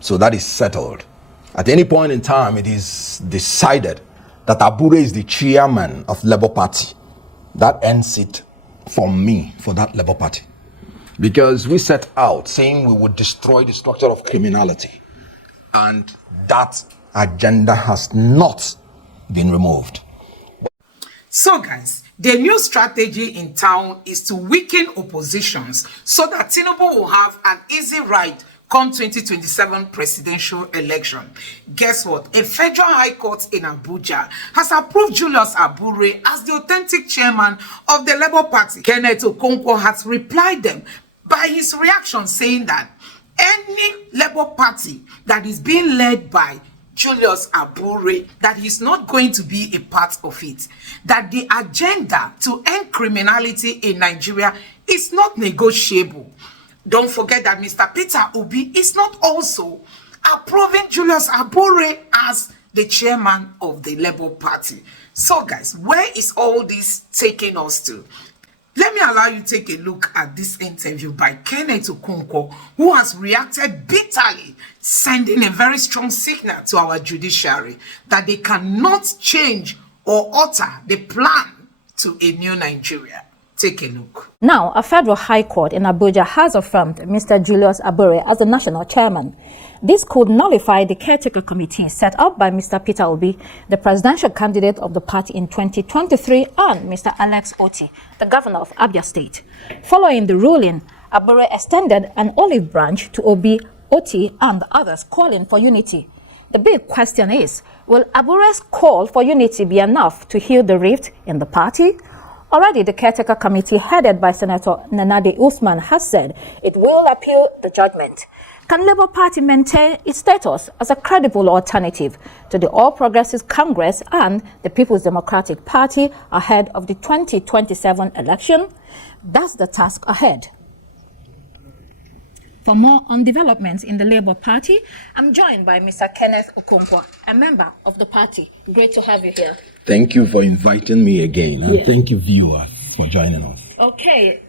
So that is settled. At any point in time, it is decided that Abure is the chairman of Labour Party. That ends it for me, for that Labour Party. Because we set out saying we would destroy the structure of criminality. And that agenda has not been removed. So guys, the new strategy in town is to weaken oppositions so that Tinubu will have an easy ride come 2027 presidential election. Guess what? A federal high court in Abuja has approved Julius Abure as the authentic chairman of the Labour Party. Kenneth Okonkwo has replied them by his reaction saying that any Labour Party that is being led by Julius Abure, that he's not going to be a part of it. That the agenda to end criminality in Nigeria is not negotiable. Don't forget that Mr. Peter Obi is not also approving Julius Abure as the chairman of the Labour Party. So guys, where is all this taking us to? Let me allow you to take a look at this interview by Kenneth Okonkwo, who has reacted bitterly, sending a very strong signal to our judiciary that they cannot change or alter the plan to a new Nigeria. Take a look. Now, a federal high court in Abuja has affirmed Mr. Julius Abure as the national chairman. This could nullify the caretaker committee set up by Mr. Peter Obi, the presidential candidate of the party in 2023, and Mr. Alex Otti, the governor of Abia State. Following the ruling, Abure extended an olive branch to Obi, Otti, and others calling for unity. The big question is, will Abure's call for unity be enough to heal the rift in the party? Already, the caretaker committee headed by Senator Nanade Usman has said it will appeal the judgment. Can Labour Party maintain its status as a credible alternative to the All Progressives Congress and the People's Democratic Party ahead of the 2027 election? That's the task ahead. For more on developments in the Labour Party, I'm joined by Mr. Kenneth Okonkwo, a member of the party. Great to have you here. Thank you for inviting me again, and thank you, viewers, for joining us. Okay,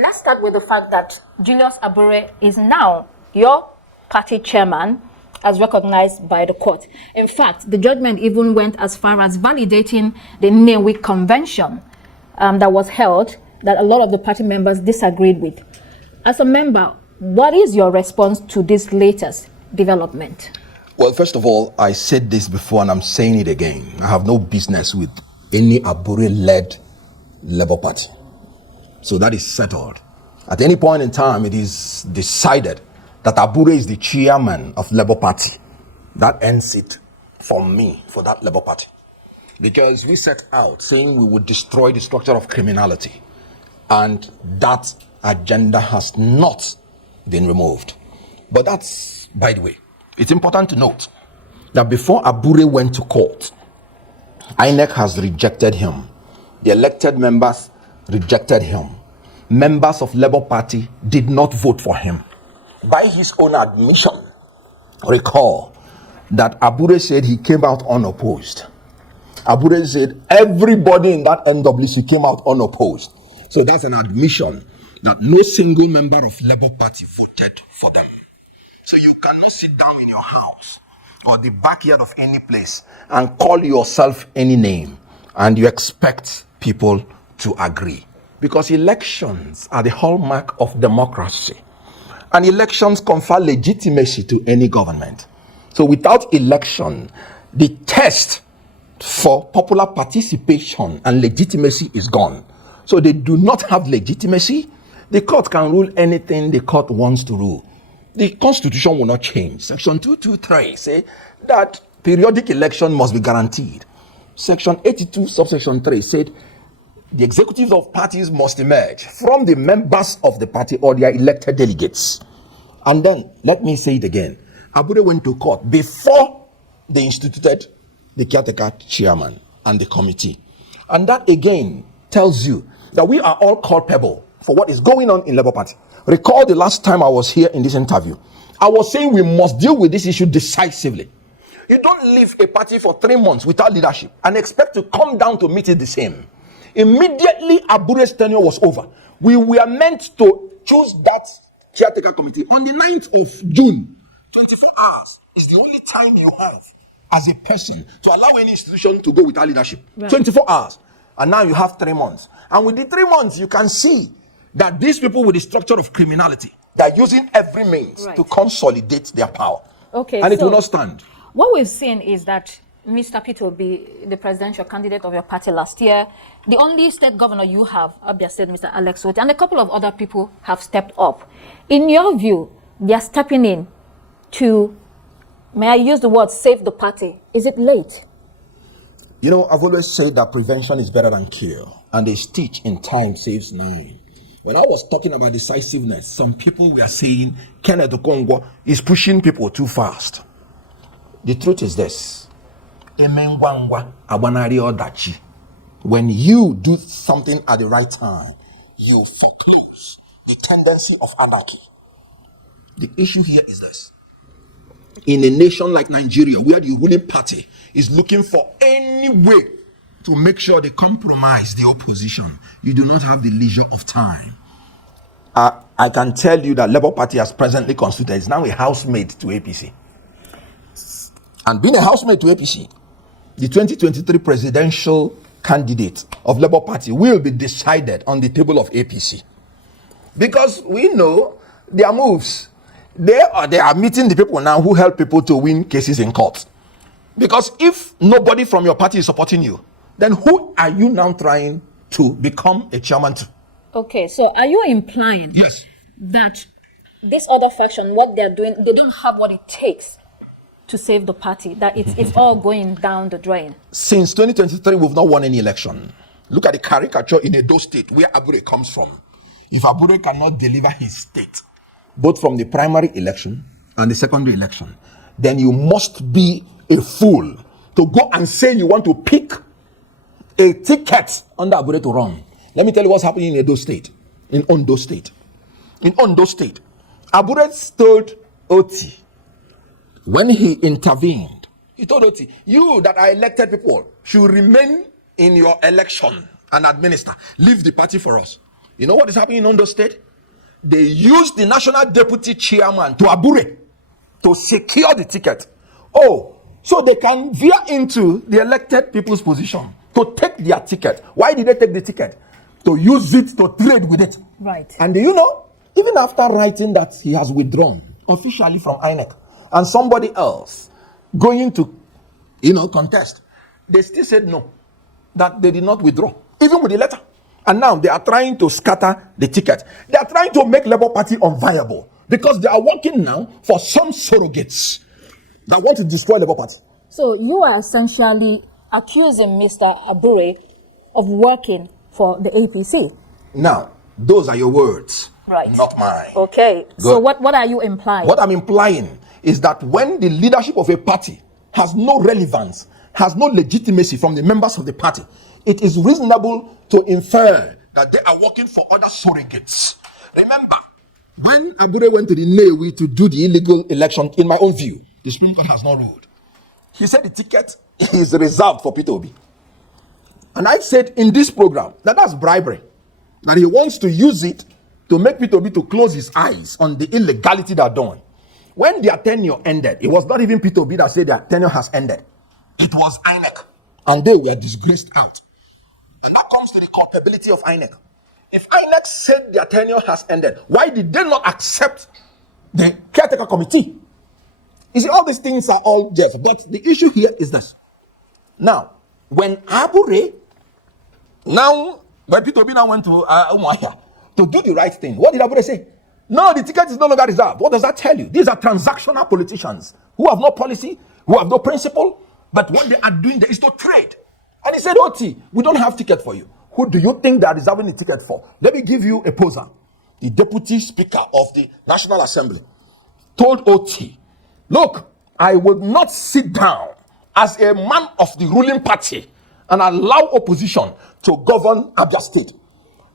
let's start with the fact that Julius Abure is now your party chairman, as recognized by the court. In fact, the judgment even went as far as validating the Nnewi Convention that was held, that a lot of the party members disagreed with. As a member, what is your response to this latest development? Well, first of all, I said this before and I'm saying it again. I have no business with any Abure-led Labour Party. So that is settled. At any point in time, it is decided that Abure is the chairman of Labour Party. That ends it for me, for that Labour Party. Because we set out saying we would destroy the structure of criminality. And that agenda has not been removed. But that's, by the way, it's important to note that before Abure went to court, INEC has rejected him. The elected members rejected him. Members of Labour Party did not vote for him. By his own admission, recall that Abure said he came out unopposed. Abure said everybody in that NWC came out unopposed. So that's an admission that no single member of Labour Party voted for them. So you cannot sit down in your house or the backyard of any place and call yourself any name and you expect people to agree. Because elections are the hallmark of democracy. And elections confer legitimacy to any government. So without election, the test for popular participation and legitimacy is gone. So they do not have legitimacy. The court can rule anything the court wants to rule. The constitution will not change. Section 223 say that periodic election must be guaranteed. Section 82 subsection 3 said the executives of parties must emerge from the members of the party or their elected delegates. And then, let me say it again, Abure went to court before they instituted the caretaker chairman and the committee. And that again tells you that we are all culpable for what is going on in Labour Party. Recall the last time I was here in this interview. I was saying we must deal with this issue decisively. You don't leave a party for 3 months without leadership and expect to come down to meet it the same. Immediately Abure's tenure was over, we were meant to choose that caretaker committee on the 9th of June 24 hours is the only time you have as a person to allow any institution to go without leadership. Right. 24 hours. And now you have 3 months. And with the 3 months, you can see that these people with the structure of criminality, they're using every means to consolidate their power. Okay. And it will not stand. What we've seen is that Mr. Peter Obi, the presidential candidate of your party last year, the only state governor you have, Abia State, Mr. Alex Otti, and a couple of other people have stepped up. In your view, they are stepping in to, may I use the word, save the party. Is it late? You know, I've always said that prevention is better than cure, and a stitch in time saves 9. When I was talking about decisiveness, some people were saying Kenneth Okonkwo is pushing people too fast. The truth is this. When you do something at the right time, you foreclose the tendency of anarchy. The issue here is this. In a nation like Nigeria, where the ruling party is looking for any way to make sure they compromise the opposition, you do not have the leisure of time. I can tell you that Labour Party has presently constituted is now a housemate to APC. And being a housemate to APC, the 2023 presidential candidate of Labour Party will be decided on the table of APC. Because we know their moves. They are meeting the people now who help people to win cases in court. Because if nobody from your party is supporting you, then who are you now trying to become a chairman to? Okay, so are you implying that this other faction, what they're doing, they don't have what it takes to save the party, that it's all going down the drain? Since 2023, we've not won any election. Look at the caricature in Edo State, where Abure comes from. If Abure cannot deliver his state, both from the primary election and the secondary election, then you must be a fool to go and say you want to pick a ticket under Abure to run. Let me tell you what's happening in Edo State, in Ondo State. In Ondo State, Abure told Oti, when he intervened, he told Oti, you that are elected people should remain in your election and administer. Leave the party for us. You know what is happening in Ondo State? They used the national deputy chairman to Abure to secure the ticket. Oh, so they can veer into the elected people's position to take their ticket. Why did they take the ticket? To use it to trade with it. Right. And you know, even after writing that he has withdrawn officially from INEC and somebody else going to, contest, they still said no, that they did not withdraw, even with the letter. And now they are trying to scatter the ticket. They are trying to make Labour Party unviable because they are working now for some surrogates that want to destroy Labour Party. So you are essentially accusing Mr. Abure of working for the APC. Now, those are your words, right? Not mine. Okay. Good. So what are you implying? What I'm implying is that when the leadership of a party has no relevance, has no legitimacy from the members of the party, it is reasonable to infer that they are working for other surrogates. Remember, when Abure went to the Nnewi to do the illegal election, in my own view, the Supreme Court has not ruled. He said the ticket is reserved for Peter Obi. And I said in this program that that's bribery. That he wants to use it to make Peter Obi to close his eyes on the illegality they're doing. When their tenure ended, it was not even Peter Obi that said their tenure has ended. It was INEC. And they were disgraced out. That comes to the accountability of INEC. If INEC said their tenure has ended, why did they not accept the caretaker committee? You see, all these things are all Jeff. But the issue here is this. Now, when Abure, when Peter Obi now went to Umuahia to do the right thing, what did Abure say? No, the ticket is no longer reserved. What does that tell you? These are transactional politicians who have no policy, who have no principle, but what they are doing there is to trade. And he said, Oti, we don't have ticket for you. Who do you think they are reserving the ticket for? Let me give you a poser. The deputy speaker of the National Assembly told Oti, look, I will not sit down as a man of the ruling party and allow opposition to govern Abia State.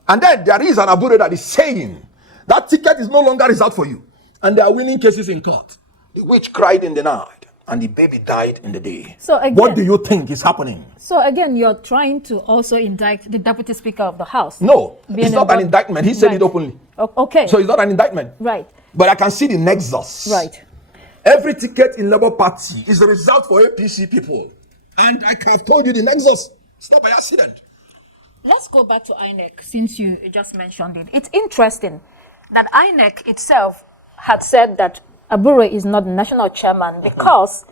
And then there is an Abure that is saying that ticket is no longer reserved for you. And they are winning cases in court. The witch cried in the night and the baby died in the day. So again, what do you think is happening? So again, you're trying to also indict the Deputy Speaker of the House. No, it's not an indictment. He said it openly. Okay. So it's not an indictment. Right. But I can see the nexus. Right. Every ticket in Labour Party is a result for APC people. And I have told you the nexus. It's not by accident. Let's go back to INEC, since you just mentioned it. It's interesting that INEC itself had said that Abure is not the national chairman because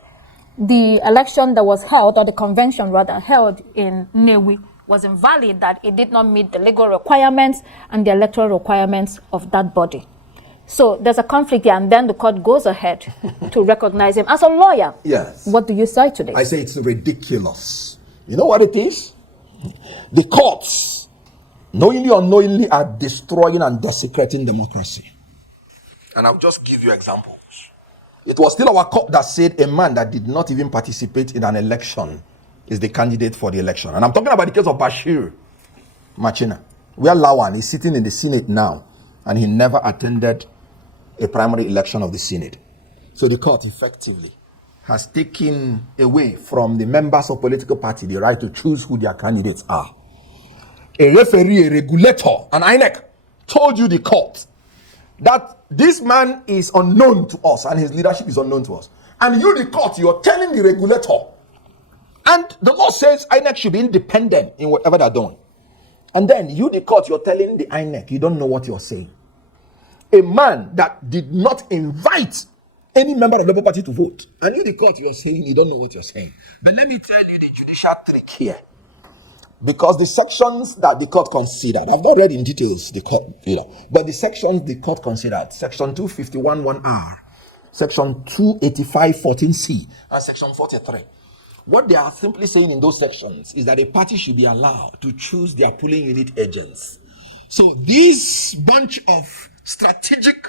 the election that was held, or the convention rather, held in Nnewi was invalid, that it did not meet the legal requirements and the electoral requirements of that body. So there's a conflict here, and then the court goes ahead to recognize him as a lawyer. Yes. What do you say to this? I say it's ridiculous. You know what it is? The courts, knowingly or unknowingly, are destroying and desecrating democracy. And I'll just give you examples. It was still our court that said a man that did not even participate in an election is the candidate for the election. And I'm talking about the case of Bashir Machina, where Lawan is sitting in the Senate now, and he never attended a primary election of the Senate. So the court effectively has taken away from the members of political party the right to choose who their candidates are. A referee, a regulator, an INEC told you, the court, that this man is unknown to us and his leadership is unknown to us. And you, the court, you're telling the regulator. And the law says INEC should be independent in whatever they're doing. And then you, the court, you're telling the INEC, you don't know what you're saying. A man that did not invite any member of the Labour Party to vote. And you, the court, you're saying you don't know what you're saying. But let me tell you the judicial trick here. Because the sections that the court considered, I've not read in details the court, but the sections the court considered, section 251(1)R, section 285(14)C, and section 43. What they are simply saying in those sections is that a party should be allowed to choose their polling unit agents. So this bunch of strategic,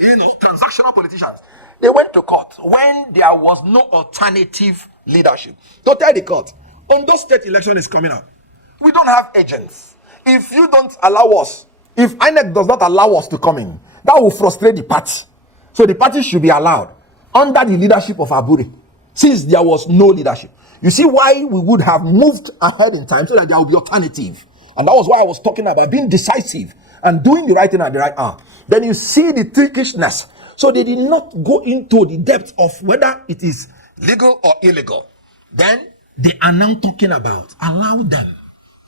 transactional politicians, they went to court when there was no alternative leadership. To tell the court, Ondo State election is coming up. We don't have agents. If you don't allow us, if INEC does not allow us to come in, that will frustrate the party. So the party should be allowed under the leadership of Abure, since there was no leadership. You see why we would have moved ahead in time, so that there will be alternative. And that was why I was talking about being decisive and doing the right thing at the right hour. Then you see the trickishness. So they did not go into the depth of whether it is legal or illegal. Then they are now talking about allow them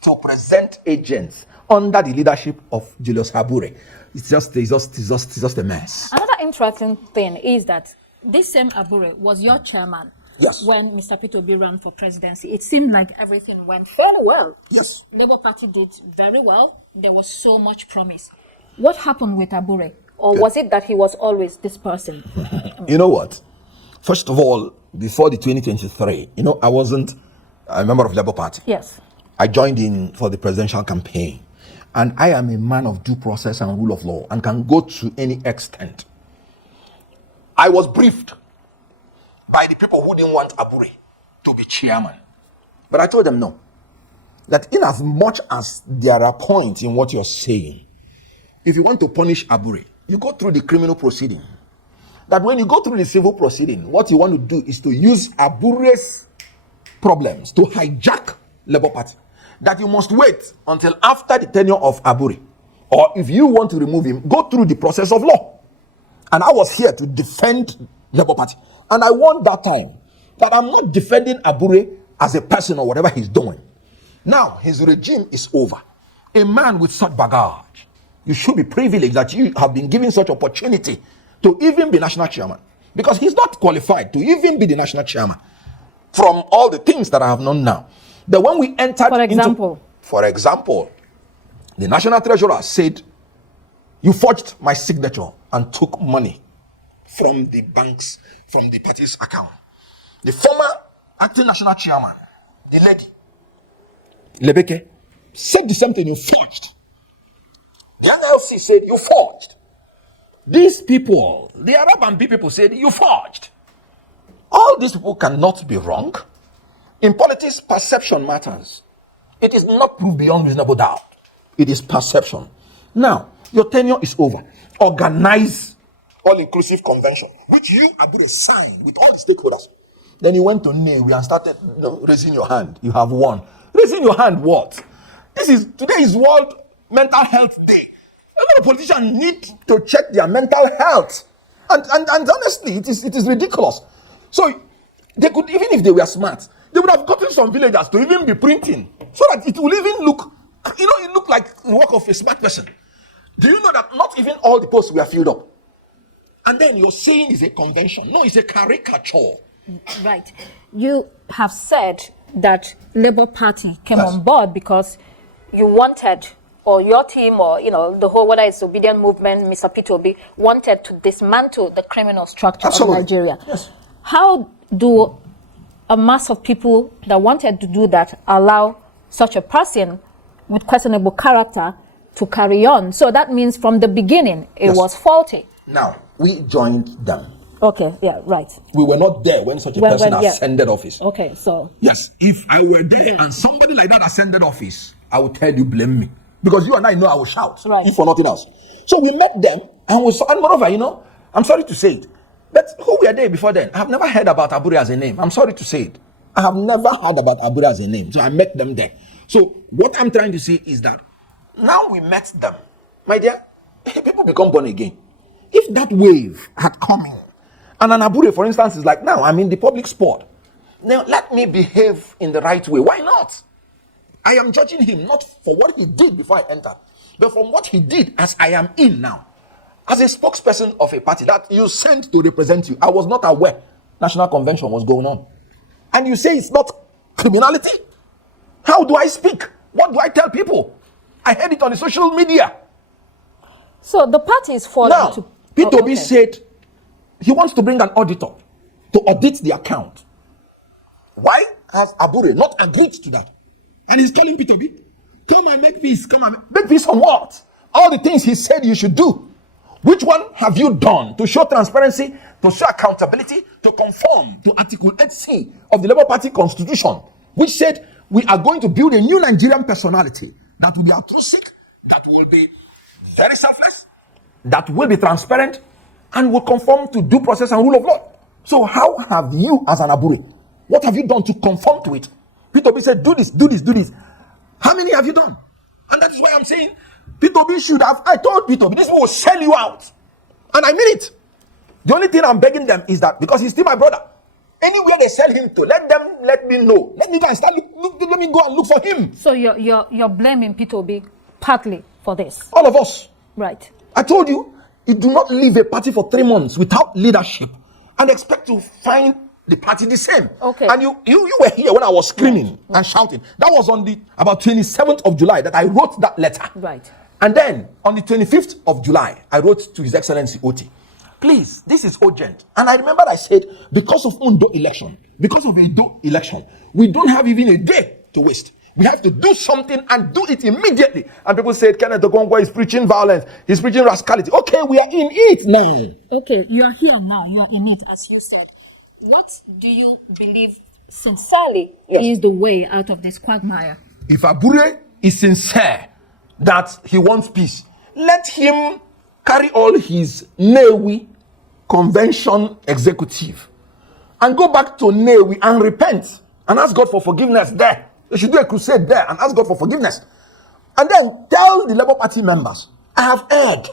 to present agents under the leadership of Julius Abure. It's just a mess. Another interesting thing is that this same Abure was your chairman. Yes. When Mr. Peter Obi ran for presidency. It seemed like everything went fairly well. Yes. Labour Party did very well. There was so much promise. What happened with Abure? Or was it that he was always this person? You know what? First of all, before the 2023, I wasn't a member of Labour Party. Yes. I joined in for the presidential campaign. And I am a man of due process and rule of law and can go to any extent. I was briefed by the people who didn't want Abure to be chairman. But I told them no. That in as much as there are points in what you're saying, if you want to punish Abure, you go through the criminal proceeding. That when you go through the civil proceeding, what you want to do is to use Abure's problems to hijack Labour Party. That you must wait until after the tenure of Abure. Or if you want to remove him, go through the process of law. And I was here to defend Labour Party. And I warned that time that I'm not defending Abure as a person or whatever he's doing. Now, his regime is over. A man with such baggage, you should be privileged that you have been given such opportunity to even be national chairman. Because he's not qualified to even be the national chairman. From all the things that I have known now. But when we entered For example, the national treasurer said, you forged my signature and took money from the banks, from the party's account. The former acting national chairman, the lady, Lebeke, said the same thing, you forged. The NLC said, you forged. These people, the Arab and B people said, you forged. All these people cannot be wrong. In politics, perception matters. It is not proved beyond reasonable doubt. It is perception. Now, your tenure is over. Organize all-inclusive convention, which you, Abure, signed with all the stakeholders. Then you went to Nnewi and started raising your hand. You have won. Raising your hand, what? Today is World Mental Health Day. A lot of politicians need to check their mental health. And honestly, it is ridiculous. So they could, even if they were smart, they would have gotten some villagers to even be printing so that it will even look, it looked like the work of a smart person. Do you know that not even all the posts were filled up? And then you're saying it's a convention. No, it's a caricature. Right. You have said that Labour Party came on board because you wanted, or your team, or the whole, whether it's obedient movement, Mr. Peter Obi, wanted to dismantle the criminal structure of Nigeria. Yes. How do a mass of people that wanted to do that allow such a person with questionable character to carry on? So that means from the beginning it was faulty. Now, we joined them. Okay, yeah, right. We were not there when such a person ascended office. Okay, so... Yes, if I were there and somebody like that ascended office, I would tell you, blame me. Because you and I know I will shout, if for nothing else. So we met them, and moreover, I'm sorry to say it, but who were they before then? I have never heard about Abure as a name. I'm sorry to say it. I have never heard about Abure as a name. So I met them there. So what I'm trying to say is that now we met them. My dear, people become born again. If that wave had come in, and an Abure, for instance, is like, now I'm in the public sport. Now let me behave in the right way. Why not? I am judging him not for what he did before I entered, but from what he did as I am in now. As a spokesperson of a party that you sent to represent you, I was not aware National Convention was going on. And you say it's not criminality? How do I speak? What do I tell people? I heard it on the social media. So the party is falling now, Peter Obi said he wants to bring an auditor to audit the account. Why has Abure not agreed to that? And he's telling Peter Obi, come and make peace. Come and make peace on what? All the things he said you should do. Which one have you done to show transparency, to show accountability, to conform to Article 8C of the Labour Party Constitution, which said we are going to build a new Nigerian personality that will be altruistic, that will be very selfless, that will be transparent, and will conform to due process and rule of law. So how have you, as an Abure, what have you done to conform to it? Peter Obi said, do this, do this, do this. How many have you done? And that is why I'm saying, Peter Obi should have, I told Peter Obi, this will sell you out. And I mean it. The only thing I'm begging them is that, because he's still my brother, anywhere they sell him to, let me know. Let me go and let me go and look for him. So you're blaming Peter Obi partly for this? All of us. Right. I told you, you do not leave a party for 3 months without leadership and expect to find the party the same. Okay. And you were here when I was screaming and shouting. That was on the about 27th of July that I wrote that letter. Right. And then on the 25th of July, I wrote to His Excellency Oti, please, this is urgent. And I remember I said, because of Undo election, because of Edo election, we don't have even a day to waste. We have to do something and do it immediately. And people said, Kenneth Okonkwo is preaching violence. He's preaching rascality. Okay, we are in it now. Okay, you are here now. You are in it, as you said. What do you believe sincerely is the way out of this quagmire? If Abure is sincere that he wants peace, let him carry all his Newi convention executive and go back to Newi and repent and ask God for forgiveness there. They should do a crusade there and ask God for forgiveness. And then tell the Labour Party members, I have erred.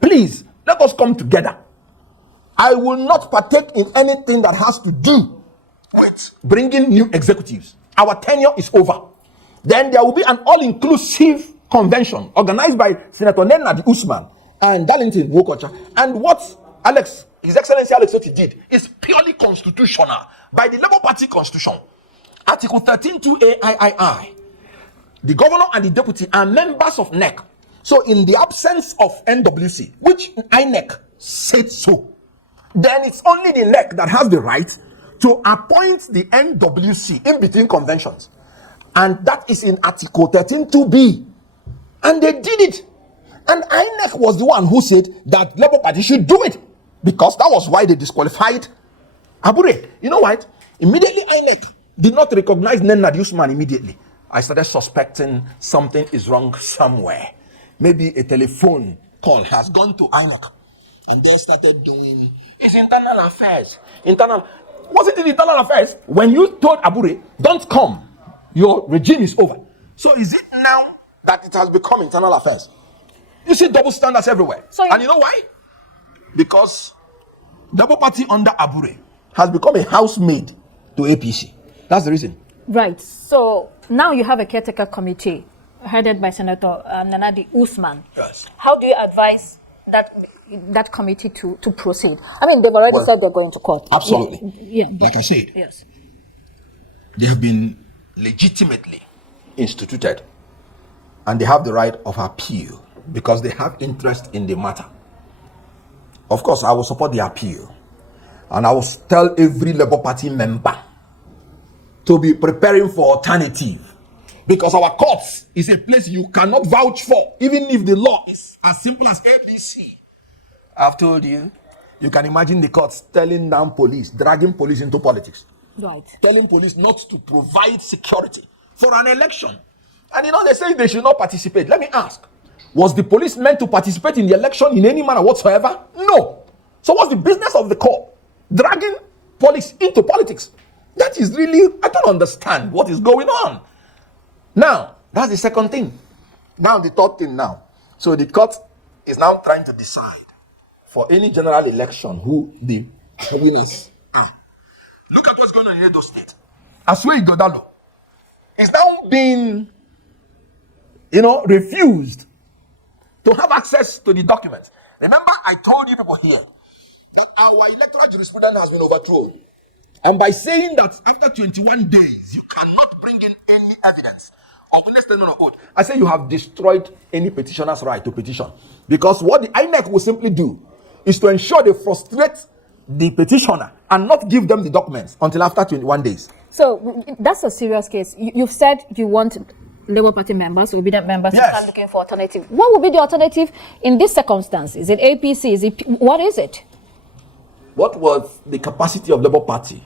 Please, let us come together. I will not partake in anything that has to do with bringing new executives. Our tenure is over. Then there will be an all-inclusive convention organized by Senator Nenadi Usman and Darlington Wokocha. And what His Excellency Alex Oti did is purely constitutional by the Labour Party Constitution. Article 13(2)(a)(ii). The governor and the deputy are members of NEC. So in the absence of NWC, which INEC said so, then it's only the NEC that has the right to appoint the NWC in between conventions. And that is in Article 13(2)(b). And they did it. And INEC was the one who said that Labour Party should do it. Because that was why they disqualified Abure. You know what? Immediately INEC did not recognize Nenad Usman immediately. I started suspecting something is wrong somewhere. Maybe a telephone call has gone to INEC. And they started doing, it's internal affairs. Wasn't it internal affairs? When you told Abure, don't come, your regime is over. So is it now that it has become internal affairs? You see double standards everywhere. And you know why? Because Labour Party under Abure has become a housemaid to APC. That's the reason. Right. So now you have a caretaker committee headed by Senator Nanadi Usman. Yes. How do you advise that committee to proceed? I mean, they've already said they're going to court. Absolutely. Yeah. Like I said, Yes. they have been legitimately instituted and they have the right of appeal because they have interest in the matter. Of course, I will support the appeal and I will tell every Labour Party member to be preparing for alternative because our courts is a place you cannot vouch for, even if the law is as simple as ABC. I've told you, you can imagine the courts telling down police, dragging police into politics. Right. Telling police not to provide security for an election. And they say they should not participate. Let me ask, was the police meant to participate in the election in any manner whatsoever? No. So what's the business of the court? Dragging police into politics. That is really, I don't understand what is going on. Now, that's the second thing. Now the third thing now. So the court is now trying to decide for any general election who the winners are. Look at what's going on in Edo State. Asue Igodalo is now being, refused to have access to the documents. Remember, I told you people here that our electoral jurisprudence has been overthrown. And by saying that after 21 days, you cannot bring in any evidence of witness statement or oath, I say you have destroyed any petitioner's right to petition. Because what the INEC will simply do is to ensure they frustrate the petitioner and not give them the documents until after 21 days. So that's a serious case. You've said you want Labour Party members, obedient members, to start looking for alternative. What would be the alternative in this circumstance? Is it APC? What is it? What was the capacity of Labour Party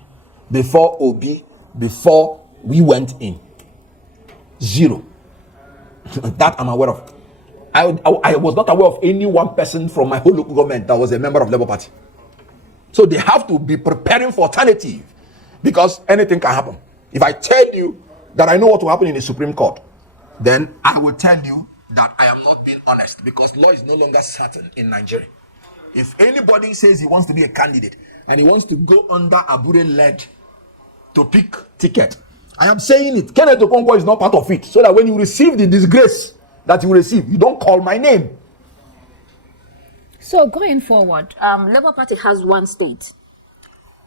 before Obi, before we went in? Zero. That I'm aware of. I was not aware of any one person from my whole local government that was a member of Labour Party. So they have to be preparing for alternative because anything can happen. If I tell you that I know what will happen in the Supreme Court, then I will tell you that I am not being honest because law is no longer certain in Nigeria. If anybody says he wants to be a candidate and he wants to go under Abure led to pick ticket, I am saying it. Kenneth Okonkwo is not part of it, so that when you receive the disgrace that you receive, you don't call my name. So going forward, Labour Party has one state.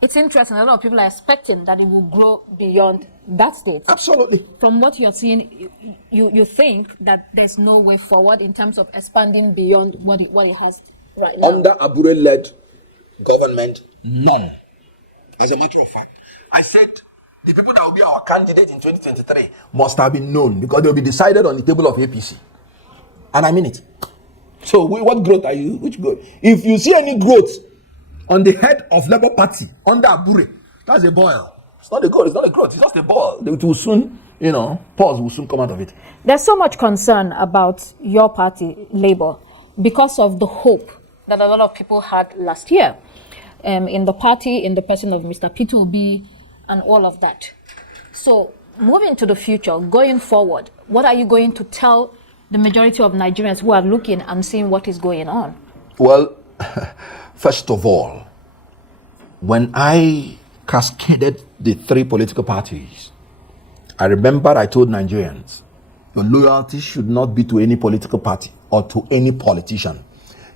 It's interesting. A lot of people are expecting that it will grow beyond that state. Absolutely. From what you're seeing, you think that there's no way forward in terms of expanding beyond what it has right now. Under Abure-led government, none. As a matter of fact, I said the people that will be our candidate in 2023 must have been known because they will be decided on the table of APC. And I mean it. So what growth are you? Which growth? If you see any growth on the head of Labour Party under Abure, that's a boil. It's not a growth. It's not a growth. It's just a boil. It will soon, pause will soon come out of it. There's so much concern about your party, Labour, because of the hope that a lot of people had last year in the party, in the person of Mr. Peter Obi, and all of that. So moving to the future, going forward, what are you going to tell the majority of Nigerians who are looking and seeing what is going on? Well, first of all, when I cascaded the three political parties, I remember I told Nigerians, your loyalty should not be to any political party or to any politician.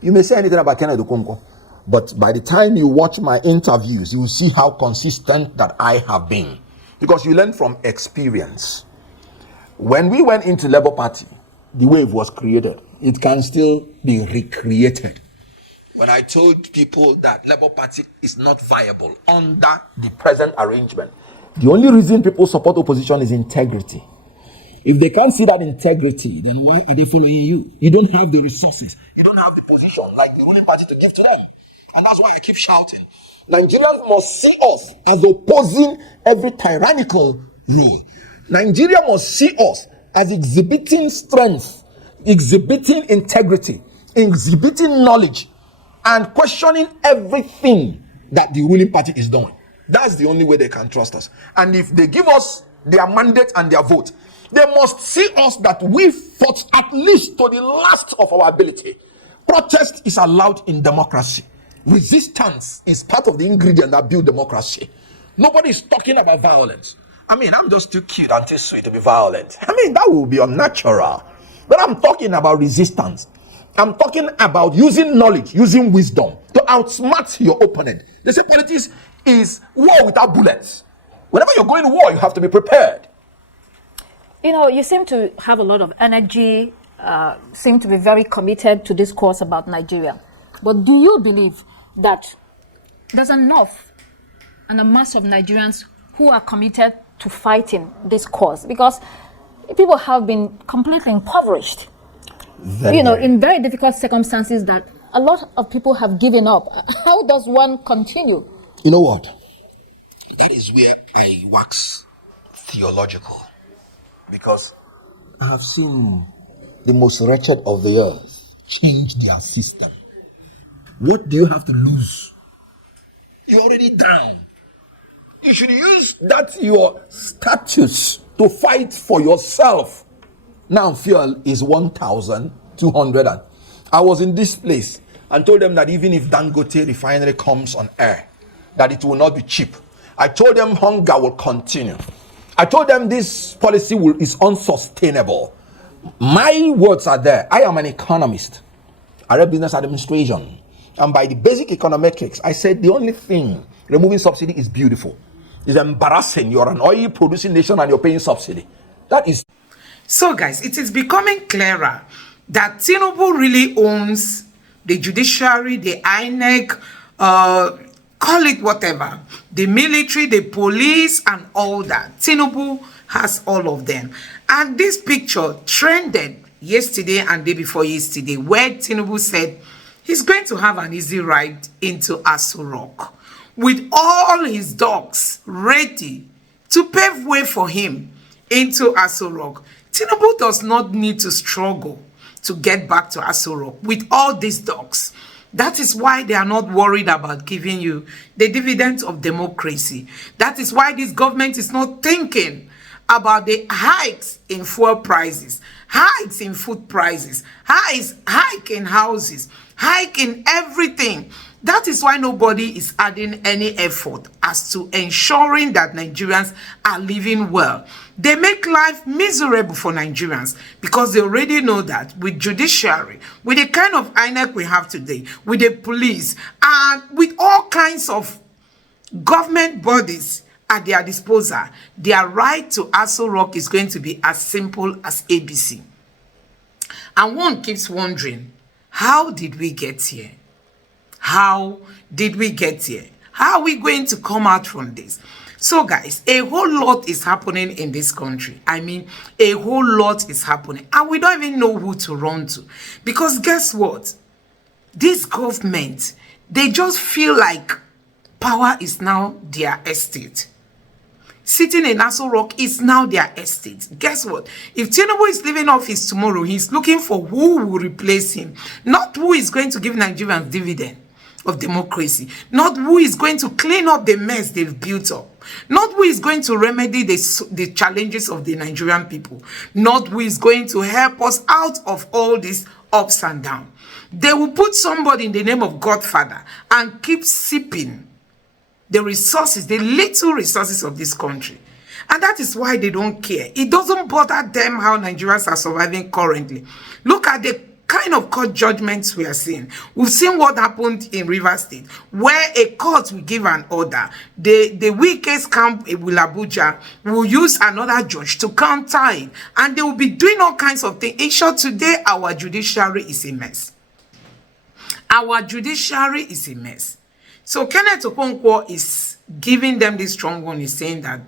You may say anything about Kenneth Okonkwo, but by the time you watch my interviews, you will see how consistent that I have been. Because you learn from experience. When we went into Labour Party, the wave was created. It can still be recreated. When I told people that Labour Party is not viable under the present arrangement, the only reason people support opposition is integrity. If they can't see that integrity, then why are they following you? You don't have the resources. You don't have the position like the ruling party to give to them. And that's why I keep shouting. Nigerians must see us as opposing every tyrannical rule. Nigeria must see us as exhibiting strength, exhibiting integrity, exhibiting knowledge, and questioning everything that the ruling party is doing. That's the only way they can trust us. And if they give us their mandate and their vote, they must see us that we fought at least to the last of our ability. Protest is allowed in democracy. Resistance is part of the ingredient that build democracy. Nobody is talking about violence. I mean, I'm just too cute and too sweet to be violent. I mean, that will be unnatural. But I'm talking about resistance. I'm talking about using knowledge, using wisdom to outsmart your opponent. They say politics is war without bullets. Whenever you're going to war, you have to be prepared. You know, you seem to have a lot of energy, seem to be very committed to this cause about Nigeria. But do you believe that there's enough and a mass of Nigerians who are committed to fighting this cause? Because people have been completely impoverished. In very difficult circumstances that a lot of people have given up. How does one continue? You know what? That is where I wax theological. Because I have seen the most wretched of the earth change their system. What do you have to lose? You're already down. You should use that your status to fight for yourself. Now fuel is 1,200. I was in this place and told them that even if Dangote refinery comes on air, that it will not be cheap. I told them hunger will continue. I told them this policy is unsustainable. My words are there. I am an economist. I read business administration. And by the basic econometrics, I said the only thing removing subsidy is beautiful. It's embarrassing. You're an oil producing nation and you're paying subsidy. That is. So guys, it is becoming clearer that Tinubu really owns the judiciary, the INEC, call it whatever, the military, the police, and all that. Tinubu has all of them. And this picture trended yesterday and day before yesterday, where Tinubu said he's going to have an easy ride into Aso Rock with all his dogs ready to pave way for him into Aso Rock. Tinubu does not need to struggle to get back to Aso Rock with all these dogs. That is why they are not worried about giving you the dividends of democracy. That is why this government is not thinking about the hikes in fuel prices, hikes in food prices, hike in houses, hike in everything. That is why nobody is adding any effort as to ensuring that Nigerians are living well. They make life miserable for Nigerians because they already know that with judiciary, with the kind of INEC we have today, with the police, and with all kinds of government bodies at their disposal, their right to Aso Rock is going to be as simple as ABC. And one keeps wondering, how did we get here? How did we get here? How are we going to come out from this? So guys, a whole lot is happening in this country. I mean, a whole lot is happening. And we don't even know who to run to. Because guess what? This government, they just feel like power is now their estate. Sitting in Aso Rock is now their estate. Guess what? If Tinubu is leaving office tomorrow, he's looking for who will replace him. Not who is going to give Nigerians dividend of democracy. Not who is going to clean up the mess they've built up. Not who is going to remedy the challenges of the Nigerian people. Not who is going to help us out of all these ups and downs. They will put somebody in the name of Godfather and keep sipping the resources, the little resources of this country. And that is why they don't care. It doesn't bother them how Nigerians are surviving currently. Look at the kind of court judgments we are seeing. We've seen what happened in Rivers State, where a court will give an order. The weakest camp in Abuja will use another judge to counter it. And they will be doing all kinds of things. In short, today, our judiciary is a mess. Our judiciary is a mess. So Kenneth Okonkwo is giving them this strong one. He's saying that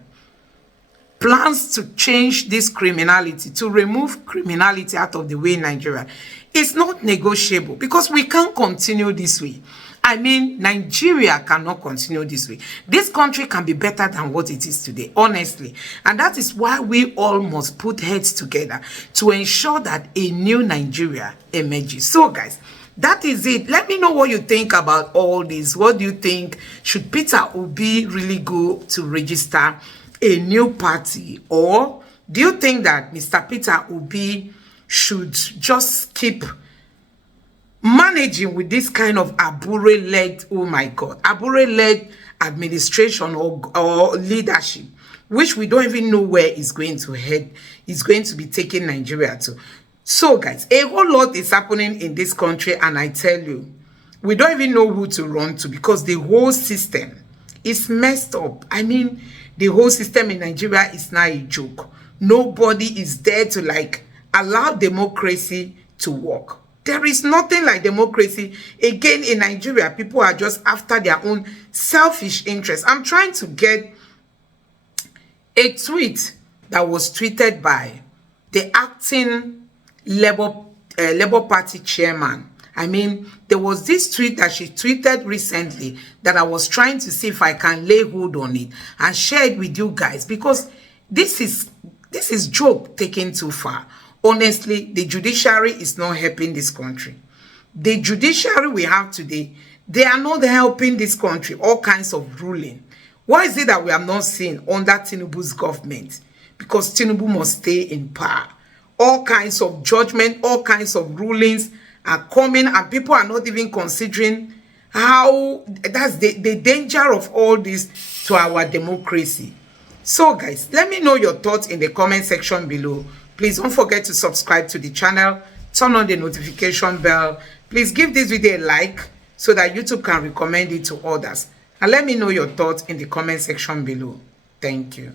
plans to change this criminality, to remove criminality out of the way in Nigeria, is not negotiable because we can't continue this way. I mean, Nigeria cannot continue this way. This country can be better than what it is today, honestly. And that is why we all must put heads together to ensure that a new Nigeria emerges. So, guys, that is it. Let me know what you think about all this. What do you think? Should Peter Obi really go to register a new party? Or do you think that Mr. Peter Obi should just keep managing with this kind of Abure-led, oh my God, Abure-led administration or leadership, which we don't even know where it's going to head, is going to be taking Nigeria to. So guys, a whole lot is happening in this country, and I tell you, we don't even know who to run to, because the whole system is messed up. I mean, the whole system in Nigeria is not a joke. Nobody is there to like allow democracy to work. There is nothing like democracy. Again, in Nigeria, people are just after their own selfish interests. I'm trying to get a tweet that was tweeted by the acting Labour Party chairman. I mean, there was this tweet that she tweeted recently that I was trying to see if I can lay hold on it and share it with you guys, because this is joke taken too far. Honestly, the judiciary is not helping this country. The judiciary we have today, they are not helping this country. All kinds of ruling. Why is it that we have not seen under Tinubu's government? Because Tinubu must stay in power. All kinds of judgment, all kinds of rulings are coming, and people are not even considering how that's the danger of all this to our democracy. So guys, let me know your thoughts in the comment section below. Please don't forget to subscribe to the channel, turn on the notification bell. Please give this video a like so that YouTube can recommend it to others. And let me know your thoughts in the comment section below. Thank you.